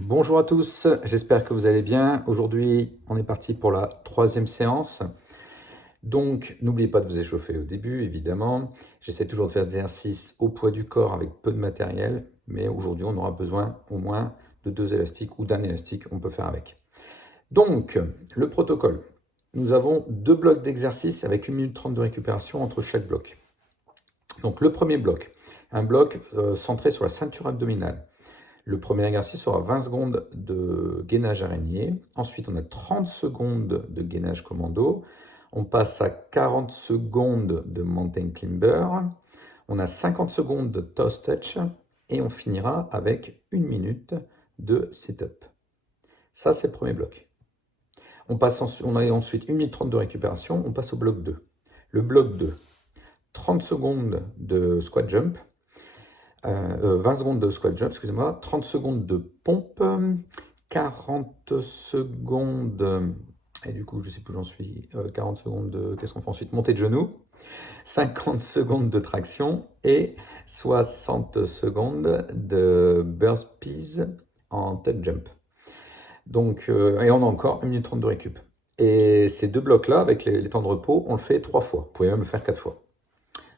Bonjour à tous, j'espère que vous allez bien. Aujourd'hui, on est parti pour la troisième séance. Donc, n'oubliez pas de vous échauffer au début, évidemment. J'essaie toujours de faire des exercices au poids du corps avec peu de matériel, mais aujourd'hui, on aura besoin au moins de 2 élastiques ou d'un élastique, on peut faire avec. Donc, le protocole. Nous avons 2 blocs d'exercices avec 1 minute 30 de récupération entre chaque bloc. Donc, le premier bloc, un bloc centré sur la ceinture abdominale. Le premier exercice sera 20 secondes de gainage araignée. Ensuite, on a 30 secondes de gainage commando. On passe à 40 secondes de mountain climber. On a 50 secondes de toes touch. Et on finira avec 1 minute de sit-up. Ça, c'est le premier bloc. On a ensuite 1 minute 30 de récupération. On passe au bloc 2. Le bloc 2, 30 secondes de squat jump. 20 secondes de squat jump, excusez-moi, 30 secondes de pompe, 40 secondes, et du coup je sais plus où j'en suis, 40 secondes de, qu'est-ce qu'on fait ensuite? Montée de genoux, 50 secondes de traction et 60 secondes de burpees en tuck jump. Donc, et on a encore 1 minute 30 de récup. Et ces 2 blocs-là, avec les temps de repos, on le fait 3 fois. Vous pouvez même le faire 4 fois.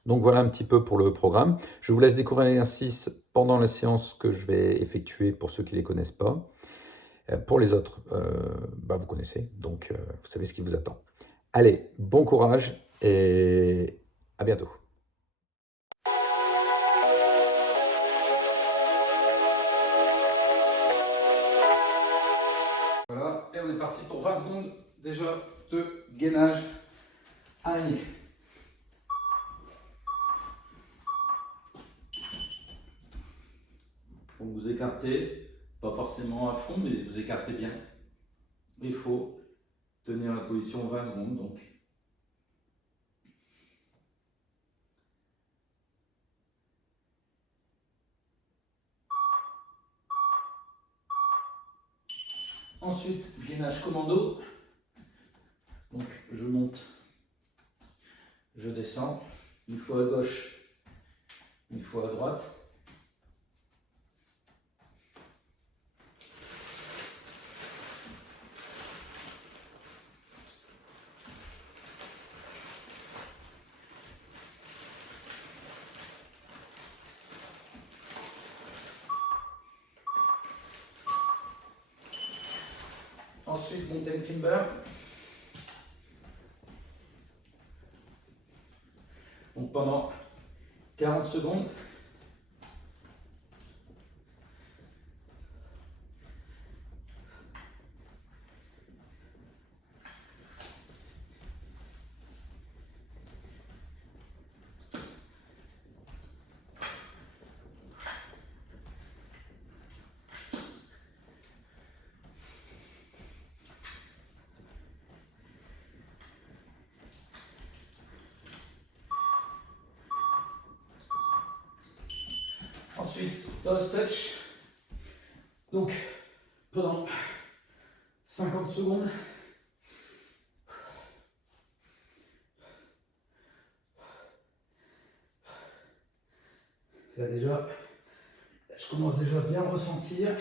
Donc voilà un petit peu pour le programme. Je vous laisse découvrir l'exercice pendant la séance que je vais effectuer pour ceux qui ne les connaissent pas. Pour les autres, vous connaissez, donc vous savez ce qui vous attend. Allez, bon courage et à bientôt. Voilà, et on est parti pour 20 secondes déjà de gainage araignée. Donc vous écartez, pas forcément à fond, mais vous écartez bien. Il faut tenir la position 20 secondes. Donc. Ensuite, gainage commando. Donc je monte, je descends, une fois à gauche, une fois à droite. Ensuite, mountain climber. Donc pendant 40 secondes. Ensuite, toes touch. Donc, pendant 50 secondes. Là déjà, je commence déjà à bien ressentir.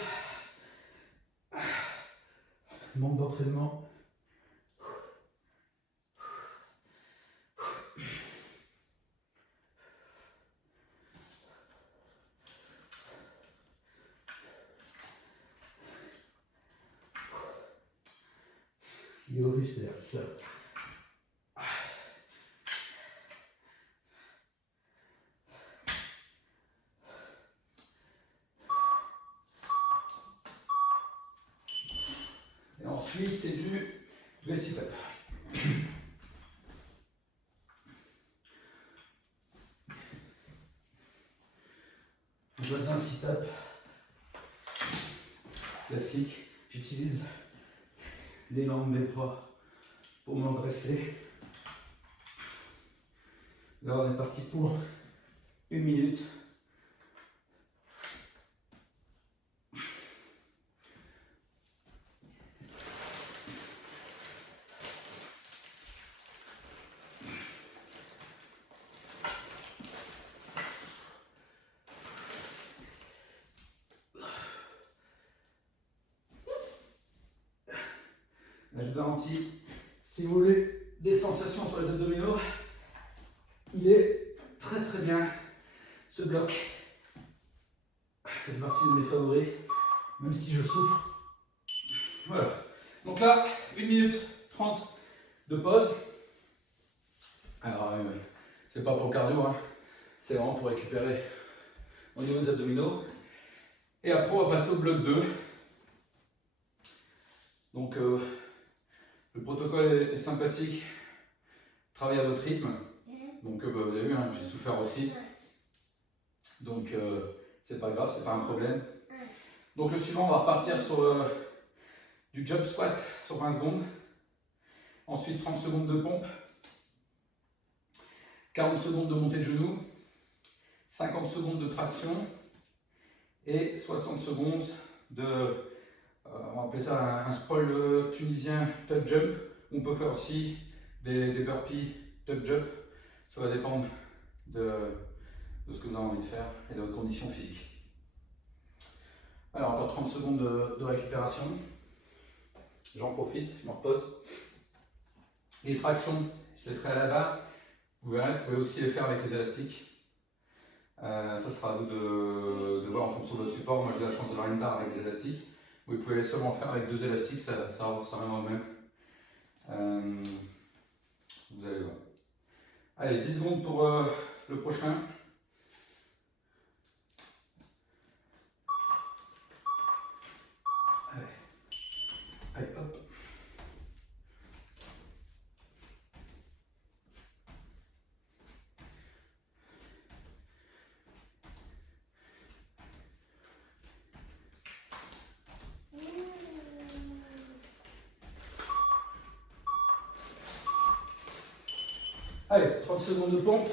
Manque d'entraînement. Yoru, c'est-à-dire ça. Et ensuite, c'est du sit-up. Dans un sit-up classique, j'utilise l'élan de mes bras pour m'engraisser. Là, on est parti pour 1 minute. Là, je vous garantis, si vous voulez des sensations sur les abdominaux, il est très très bien ce bloc. Ça fait partie de mes favoris, même si je souffre. Voilà. Donc là, 1 minute 30 de pause. Alors, c'est pas pour le cardio, hein. C'est vraiment pour récupérer au niveau des abdominaux. Et après, on va passer au bloc 2. Donc, le protocole est sympathique. Travaillez à votre rythme. Donc, vous avez vu, hein, j'ai souffert aussi. Donc, c'est pas grave, c'est pas un problème. Donc, le suivant, on va repartir sur du jump squat sur 20 secondes. Ensuite, 30 secondes de pompe. 40 secondes de montée de genoux. 50 secondes de traction. Et 60 secondes de, on va appeler ça un sprawl tunisien touch jump. On peut faire aussi des burpees touch jump. Ça va dépendre de ce que vous avez envie de faire et de votre condition physique. Alors encore 30 secondes de récupération. J'en profite, je me repose. Les tractions, je les ferai à la barre. Vous verrez, vous pouvez aussi les faire avec les élastiques. Ça sera à vous de voir en fonction de votre support. Moi j'ai la chance d'avoir une barre avec des élastiques. Vous pouvez seulement faire avec 2 élastiques, ça reviendra au même. Vous allez voir. Allez, 10 secondes pour le prochain. Allez, hop. Allez, 30 secondes de pompe.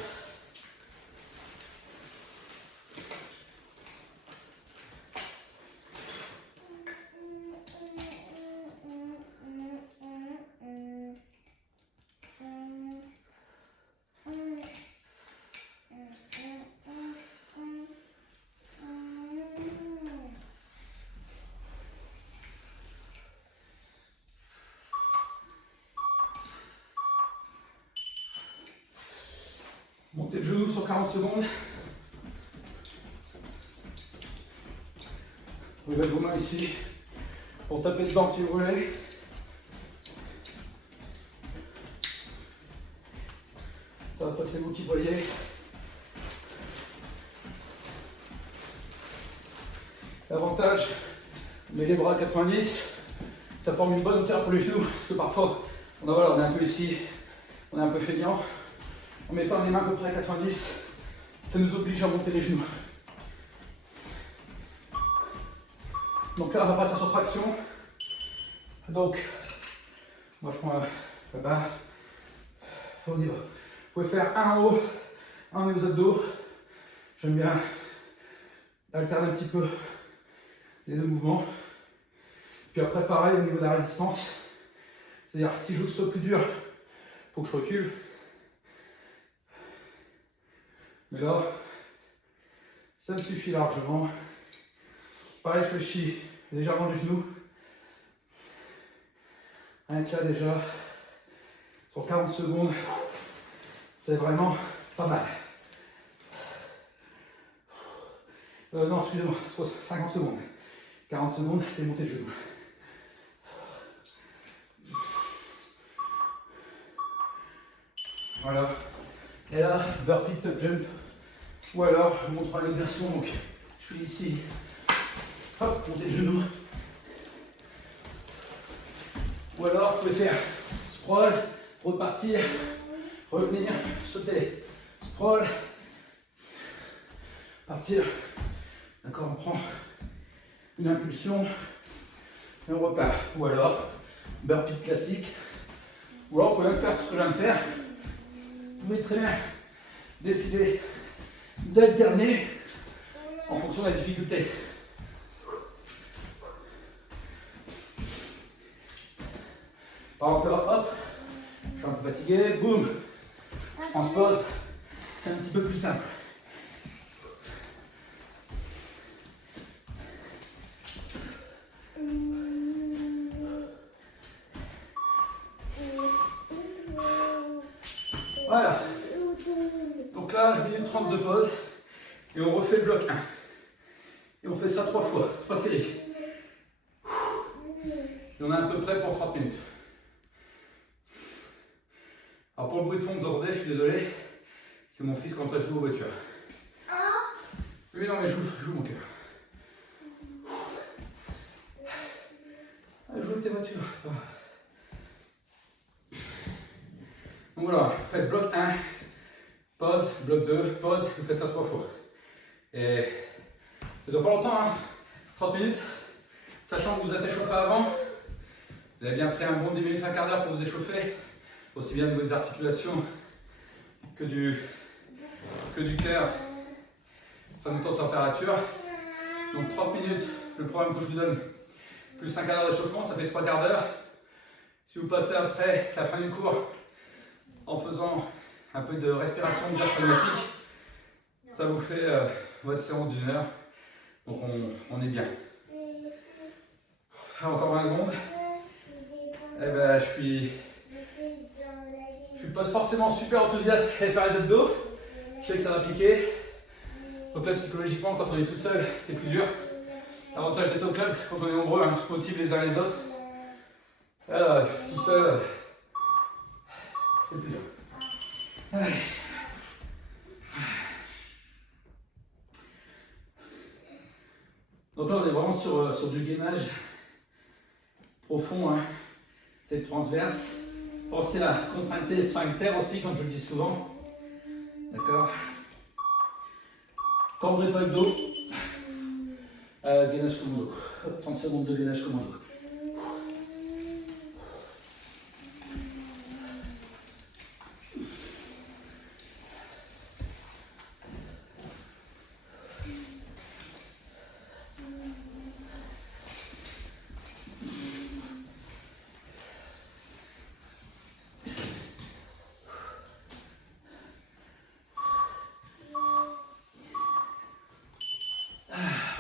Montez le genou sur 40 secondes. Vous pouvez mettre vos mains ici pour taper dedans si vous voulez. Ça va pas, c'est vous qui voyez. L'avantage, on met les bras à 90, ça forme une bonne hauteur pour les genoux, parce que parfois, on est un peu ici, on est un peu feignant. En mettant les mains à peu près à 90, ça nous oblige à monter les genoux. Donc là, on va partir sur traction. Donc, moi je prends la barre. On y va. Vous pouvez faire un en haut, un aux abdos. J'aime bien alterner un petit peu les 2 mouvements. Puis après, pareil au niveau de la résistance. C'est-à-dire, si je veux que ce soit plus dur, il faut que je recule. Mais là, ça me suffit largement. Pareil, je fléchis légèrement les genoux. Rien que là déjà, sur 40 secondes, c'est vraiment pas mal. Non, excusez-moi, 50 secondes. 40 secondes, c'est monter le genou. Voilà. Et là, burpee top jump. Ou alors, je vous montre une autre version. Donc, je suis ici. Hop, monter le genou. Ou alors, vous pouvez faire sprawl, repartir, revenir, sauter. Sprawl, partir. D'accord, on prend une impulsion et on repart. Ou alors, burpee classique. Ou alors, vous pouvez même faire ce que je viens de faire. Vous pouvez très bien décider d'alterner en fonction de la difficulté. Par exemple, hop, je suis un peu fatigué, boum, je transpose, c'est un petit peu plus simple. Voilà. Donc là, 1 minute 30 de pause. Et on refait le bloc 1. Et on fait ça 3 fois, 3 séries. Et on est à peu près pour 30 minutes. Alors pour le bruit de fond que vous entendez, je suis désolé. C'est mon fils qui est en train de jouer aux voitures. Oui, non, mais joue mon cœur. Joue avec tes voitures. Donc voilà, vous faites bloc 1, pause, bloc 2, pause, vous faites ça 3 fois. Et ça dure pas longtemps, hein, 30 minutes, sachant que vous êtes échauffé avant. Vous avez bien pris un bon 10 minutes, un quart d'heure pour vous échauffer, aussi bien de vos articulations que du cœur, enfin de votre température. Donc 30 minutes, le programme que je vous donne, plus un quart d'heure d'échauffement, ça fait 3 quarts d'heure. Si vous passez après la fin du cours en faisant un peu de respiration diaphragmatique, ça vous fait votre séance d'1 heure. Donc on est bien. Encore 20 secondes. Eh ben, je suis pas forcément super enthousiaste à faire les abdos. Je sais que ça va piquer. Donc là, psychologiquement, quand on est tout seul, c'est plus dur. L'avantage d'être au club, c'est quand on est nombreux, hein, on se motive les uns les autres. Tout seul, c'est plus dur. Allez. Donc là, on est vraiment sur du gainage profond, hein. C'est transverse. Pensez à contracter les sphincters aussi, comme je le dis souvent. D'accord. Cambrez pas le dos. Gainage commando. 30 secondes de gainage commando.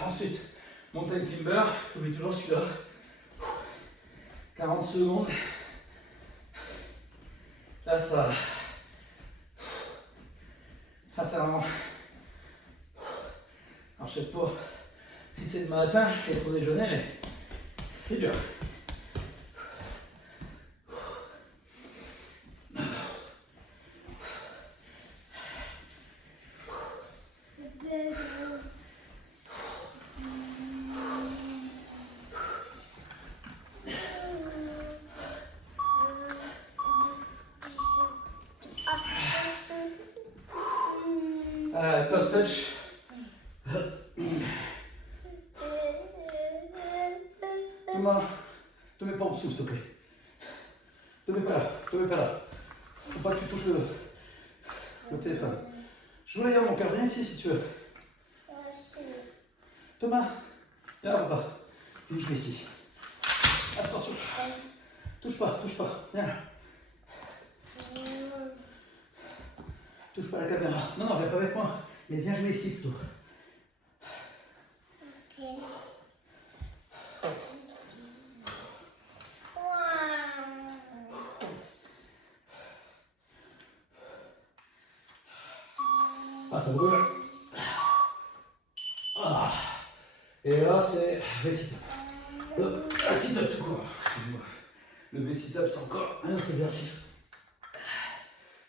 Ensuite, mountain climber, je mets toujours celui-là. 40 secondes. Là, ça vraiment. Alors, je sais pas si c'est le matin, j'ai trop déjeuner, mais c'est dur. Toss touch. Thomas, te mets pas en dessous, s'il te plaît. Te mets pas là. Faut pas que tu touches le téléphone. Je voulais dire mon cœur, viens ici si tu veux. Thomas, viens là, papa. Viens, je vais ici. Attention. Touche pas, viens là. Touche pas la caméra. Non, viens pas avec moi. Mais viens jouer ici plutôt. Ah, ça brûle. Ah. Et là, c'est V-sit-up. Un sit-up tout court. Excusez-moi. Le V-sit-up, c'est encore un autre exercice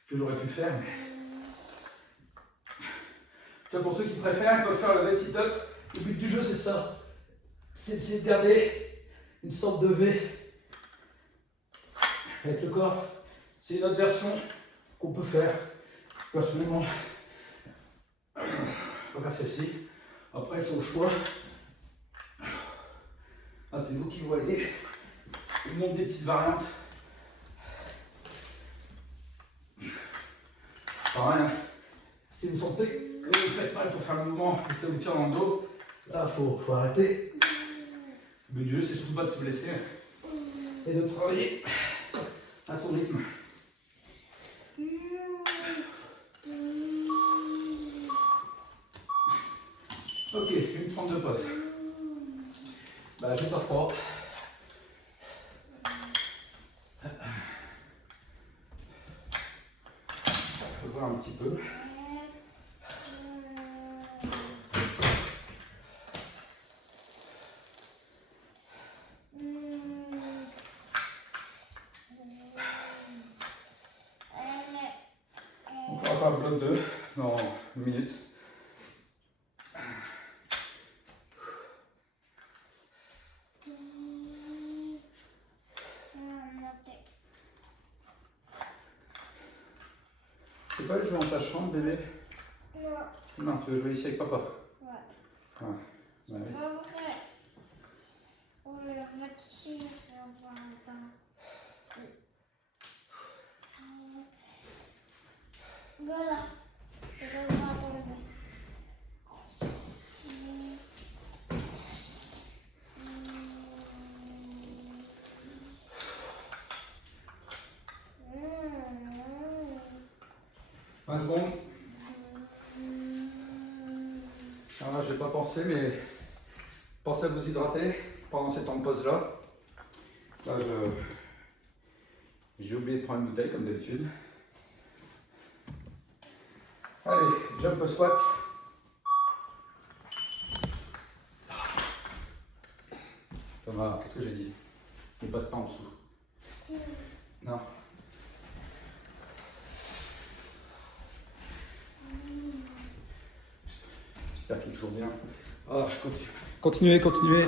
que j'aurais pu faire. Mais... pour ceux qui préfèrent, ils peuvent faire le V-sit-up. Le but du jeu, c'est ça. C'est de garder une sorte de V avec le corps. C'est une autre version qu'on peut faire. Personnellement, je vais faire celle-ci. Après, c'est au choix. Ah, c'est vous qui voyez. Je montre des petites variantes. Pareil, hein. Si vous sentez que vous faites mal pour faire le mouvement et que ça vous tire dans le dos, là, faut arrêter. Le but du jeu, c'est surtout pas de se blesser et de travailler à son rythme. Ok, une 30 de pause. Bah, je pars pas. peu. On va faire le bloc 2 dans une minute. Tu veux pas aller jouer dans ta chambre, bébé? Non. Non, tu veux jouer ici avec papa? Ouais. Ouais. Bah oui. En vrai, on le retire et on va là-bas. Voilà. Je vais voir tomber. Un seconde. Alors là, j'ai pas pensé, mais pensez à vous hydrater pendant ces temps de pause là. Là, j'ai oublié de prendre une bouteille comme d'habitude. Allez, jump squat. Thomas, qu'est-ce que j'ai dit? Ne passe pas en dessous. Non. J'espère qu'il est toujours bien. Ah, je continue. Continuez, continuez.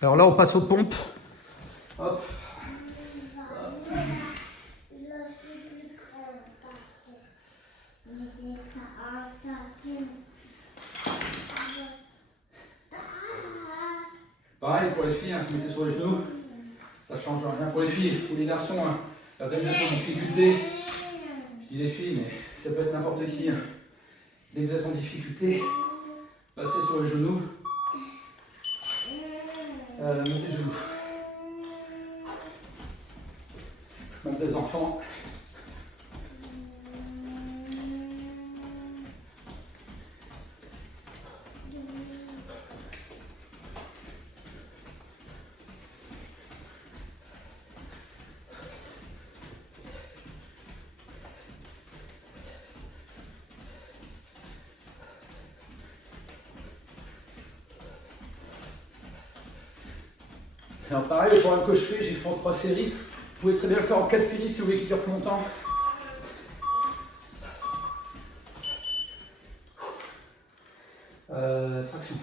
Alors là, on passe aux pompes. Hop. Pareil pour les filles, hein, mettez sur les genoux. Ça change rien pour les filles ou les garçons. Hein. La dernière en difficulté, je dis les filles, mais ça peut être n'importe qui. Hein. Dès que vous êtes en difficulté, passez sur les genoux. Mettez les genoux. Même des enfants. Alors pareil, le programme que je fais, j'ai fait en 3 séries. Vous pouvez très bien le faire en 4 séries si vous voulez qu'il dure plus longtemps. Traction.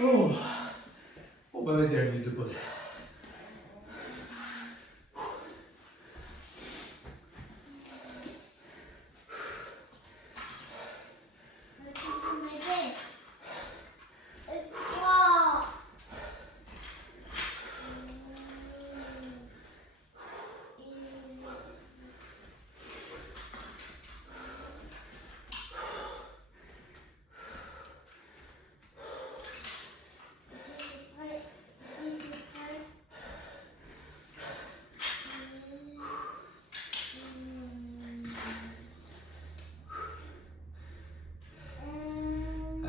Oh, on va mettre une minute de pause.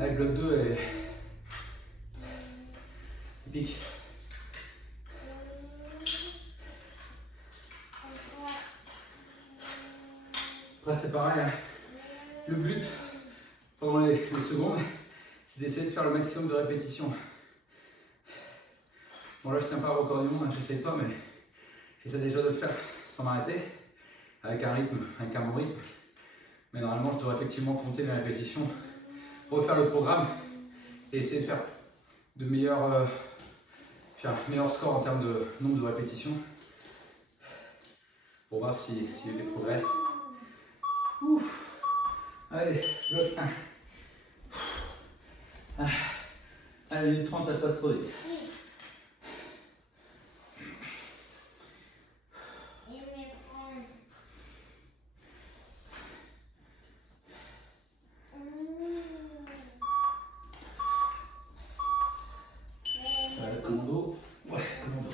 Allez, bloc 2 et pique. Après c'est pareil, hein. Le but pendant les secondes, c'est d'essayer de faire le maximum de répétitions. Bon là je tiens pas au record du monde, hein, j'essaie pas, mais j'essaie déjà de le faire sans m'arrêter, avec un rythme, avec un bon rythme. Mais normalement je devrais effectivement compter mes répétitions, refaire le programme et essayer de faire de meilleurs scores en termes de nombre de répétitions pour voir s'il y a eu des progrès. Ouf. Allez, bloc 1. Allez, minute 30, elle passe trop vite. Commando. Ouais, commando.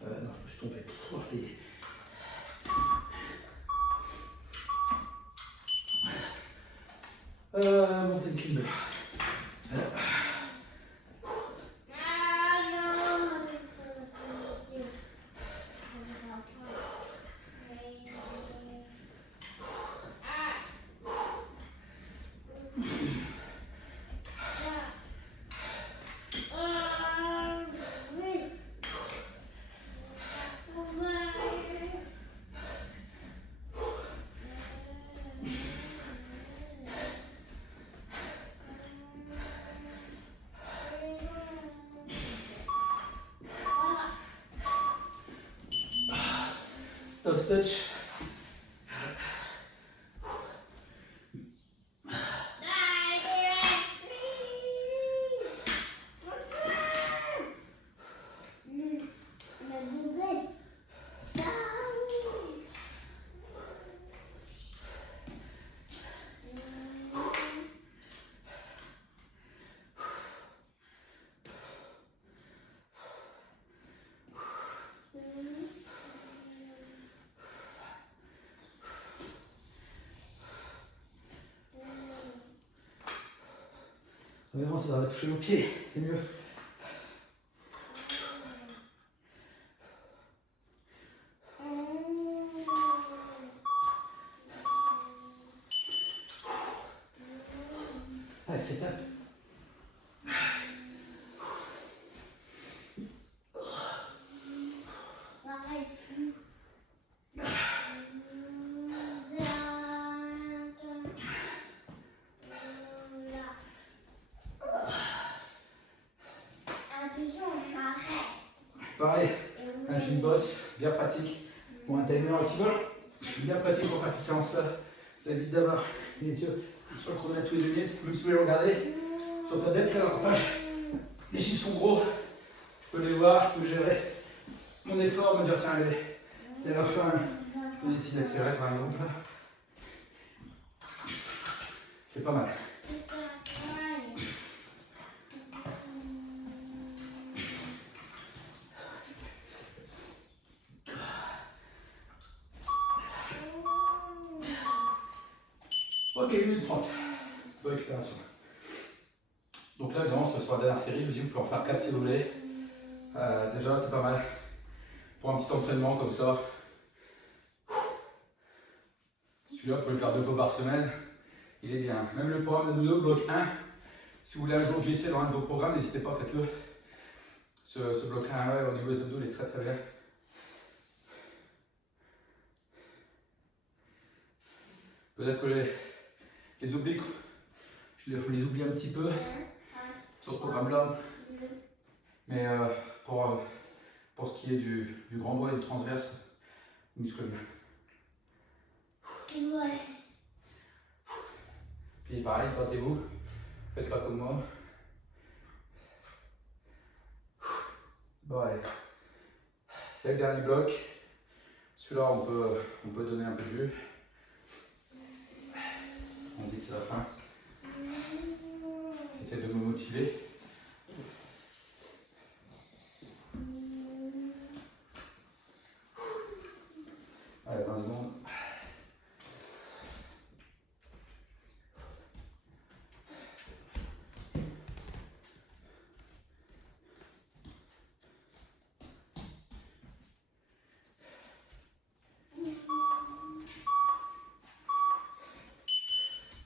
Non, je me suis trompé. Oh, ça y est. Montée de climber. Toast touch. Vraiment, ça va toucher aux pieds, c'est mieux. Allez, c'est top. Pareil, un gym boss, bien pratique pour un timer activant, bien pratique pour faire ces séances-là. Ça évite d'avoir les yeux sur le chronomètre tous les 2 minutes, même si vous les regardez sur tablette, là l'avantage, les chiffres sont gros, je peux les voir, je peux gérer mon effort, me dire tiens allez, c'est la fin, je peux décider d'accélérer par exemple. C'est pas mal. Ok, 1 minute 30 de récupération. Donc là, évidemment, ce sera la dernière série. Je vous dis, vous pouvez en faire 4 si vous voulez. Déjà, c'est pas mal. Pour un petit entraînement comme ça. Celui-là, vous pouvez le faire 2 fois par semaine. Il est bien. Même le programme de Nudo, bloc 1. Si vous voulez un jour glisser dans un de vos programmes, n'hésitez pas, faites-le. Ce bloc 1, ouais, au niveau des abdos, il est très très bien. Peut-être que les obliques, je les oublie un petit peu sur ce programme-là. Mais pour ce qui est du grand bois et du transverse, muscle bien. Ouais. Puis pareil, tentez-vous. Faites pas comme moi. Bon allez. C'est le dernier bloc. Celui-là, on peut donner un peu de jus. On dit que c'est la fin. J'essaie de me motiver. Allez, 20 secondes.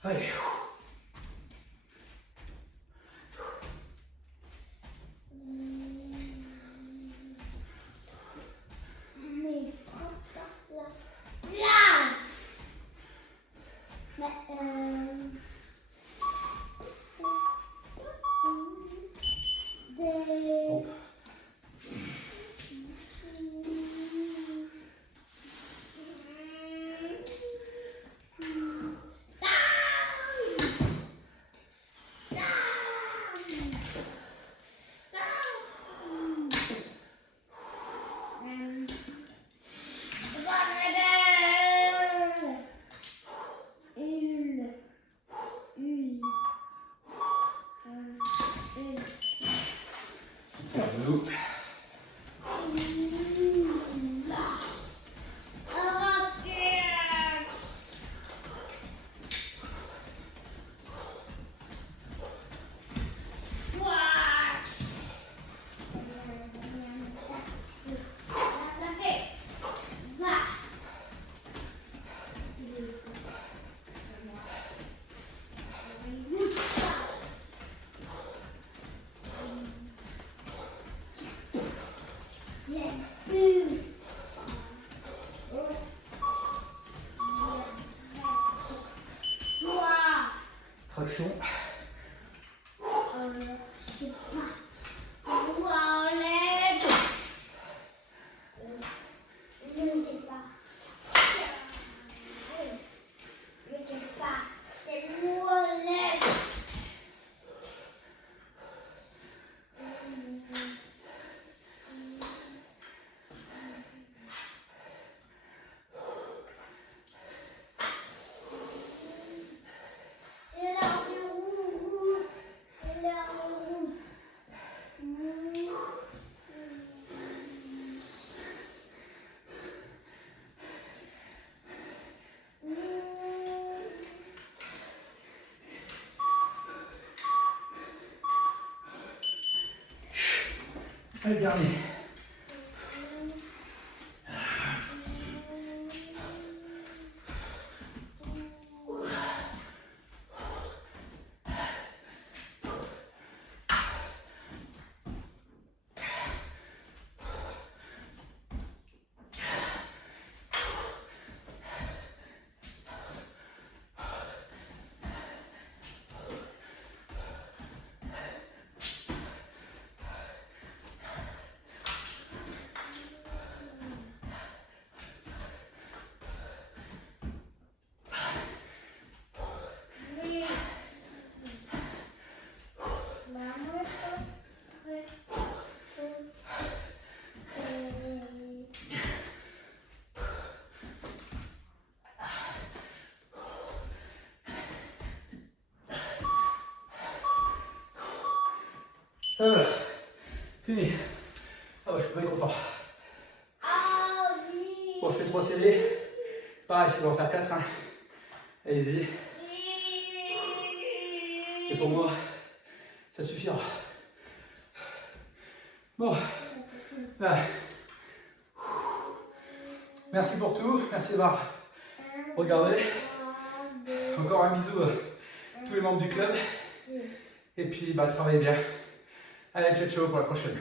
Allez. Mais pourquoi là? Mais Hop. Genou. Traction. Allez, dernier. Voilà, fini. Ah ouais, je suis très content. Bon, je fais 3 CD. Pareil, si vous en faire 4, hein. Allez-y. Et pour moi, ça suffira. Bon, voilà. Merci pour tout, merci d'avoir regardé. Encore un bisou à tous les membres du club. Et puis, bah, travaillez bien. Allez, ciao, ciao pour la prochaine.